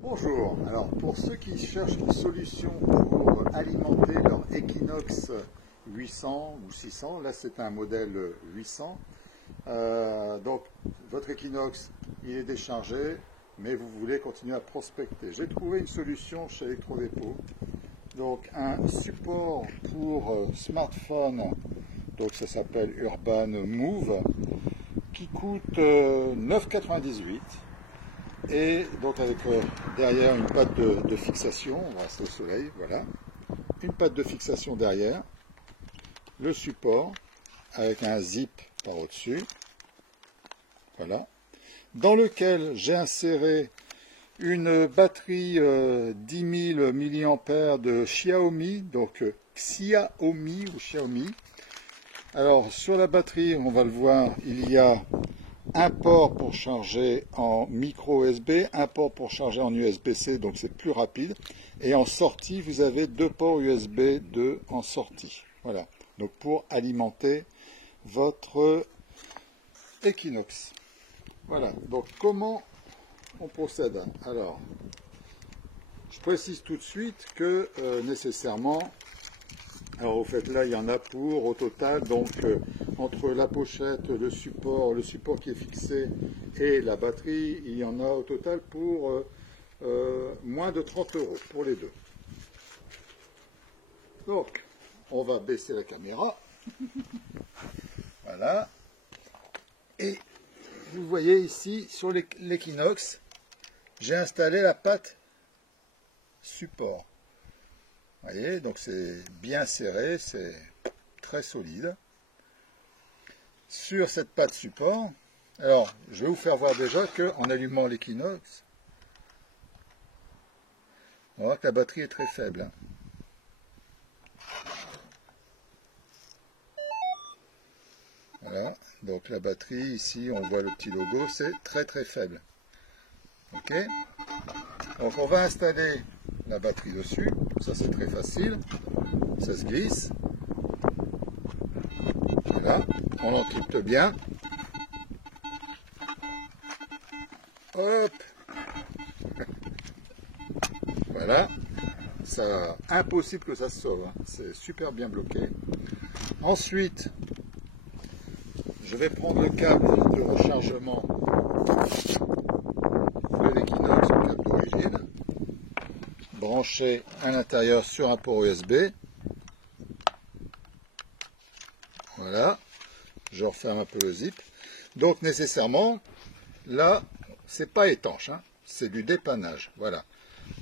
Bonjour, alors pour ceux qui cherchent une solution pour alimenter leur Equinox 800 ou 600, là c'est un modèle 800, donc votre Equinox il est déchargé mais vous voulez continuer à prospecter. J'ai trouvé une solution chez Electrodépôt, donc un support pour smartphone, donc ça s'appelle Urban Move, qui coûte 9,98 €. Et donc avec derrière une patte de fixation, on va rester au soleil, voilà, une patte de fixation derrière, le support avec un zip par au-dessus, voilà, dans lequel j'ai inséré une batterie 10 000 mAh de Xiaomi, donc Xiaomi ou Xiaomi. Alors sur la batterie, on va le voir, il y a un port pour charger en micro USB, un port pour charger en USB-C, donc c'est plus rapide. Et en sortie, vous avez deux ports USB 2 en sortie. Voilà, donc pour alimenter votre Equinox. Voilà, donc comment on procède? Alors, je précise tout de suite que nécessairement, alors au fait là il y en a pour au total, donc entre la pochette, le support qui est fixé et la batterie, il y en a au total pour moins de 30 € pour les deux. Donc on va baisser la caméra, voilà, et vous voyez ici sur l'Equinox, j'ai installé la patte support. Vous voyez, donc c'est bien serré, c'est très solide. Sur cette patte support, alors je vais vous faire voir déjà qu'en allumant l'Equinox, on voit que la batterie est très faible. Voilà, donc la batterie, ici on voit le petit logo, c'est très très faible. Ok, donc on va installer la batterie dessus, ça c'est très facile, ça se glisse. Voilà, on l'encrypte bien. Hop. Voilà. Ça, impossible que ça se sauve, hein. C'est super bien bloqué. Ensuite, je vais prendre le câble de rechargement de l'Equinox, le câble d'origine, branché à l'intérieur sur un port USB. Voilà. Je referme un peu le zip. Donc nécessairement, là, c'est pas étanche, hein, c'est du dépannage, voilà.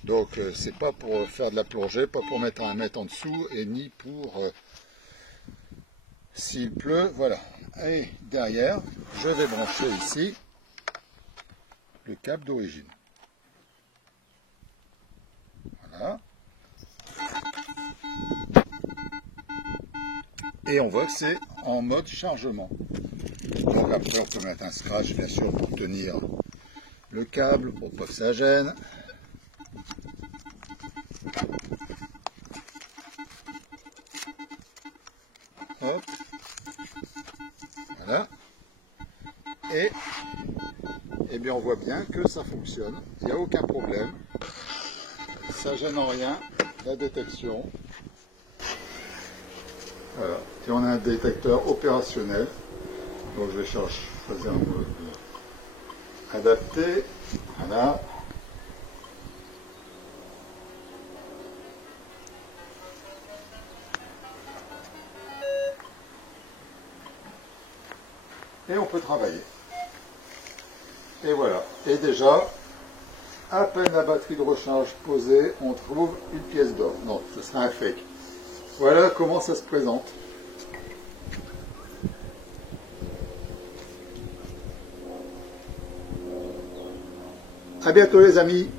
Donc c'est pas pour faire de la plongée, pas pour mettre un mètre en dessous, et ni pour s'il pleut, voilà. Et derrière, je vais brancher ici le câble d'origine. Voilà. Et on voit que c'est en mode chargement. Donc après on peut mettre un scratch bien sûr pour tenir le câble, pour pas que ça gêne. Hop. Voilà. Et bien on voit bien que ça fonctionne, il n'y a aucun problème. Ça gêne en rien la détection. Voilà. Et on a un détecteur opérationnel. Donc je vais choisir un mode adapté. Voilà. Et on peut travailler. Et voilà. Et déjà, à peine la batterie de recharge posée, on trouve une pièce d'or. Non, ce sera un fake. Voilà comment ça se présente. À bientôt les amis.